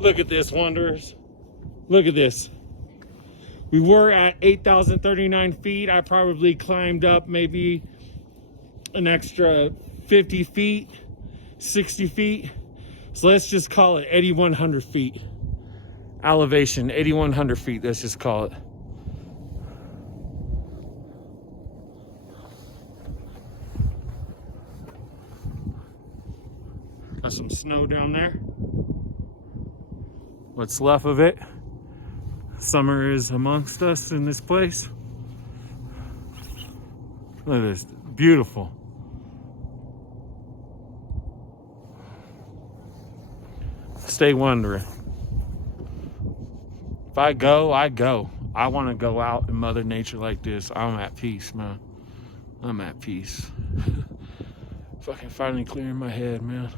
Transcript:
Look at this, Wanderers. Look at this. We were at 8,039 feet. I probably climbed up maybe an extra 50 feet, 60 feet. So let's just call it 8,100 feet. Elevation, 8,100 feet, let's just call it. Got some snow down there. What's left of it. Summer is amongst us in this place. Look at this, beautiful. Stay wondering. If I go, I go. I want to go out in Mother Nature like this. I'm at peace, man. I'm at peace. Fucking finally clearing my head, man.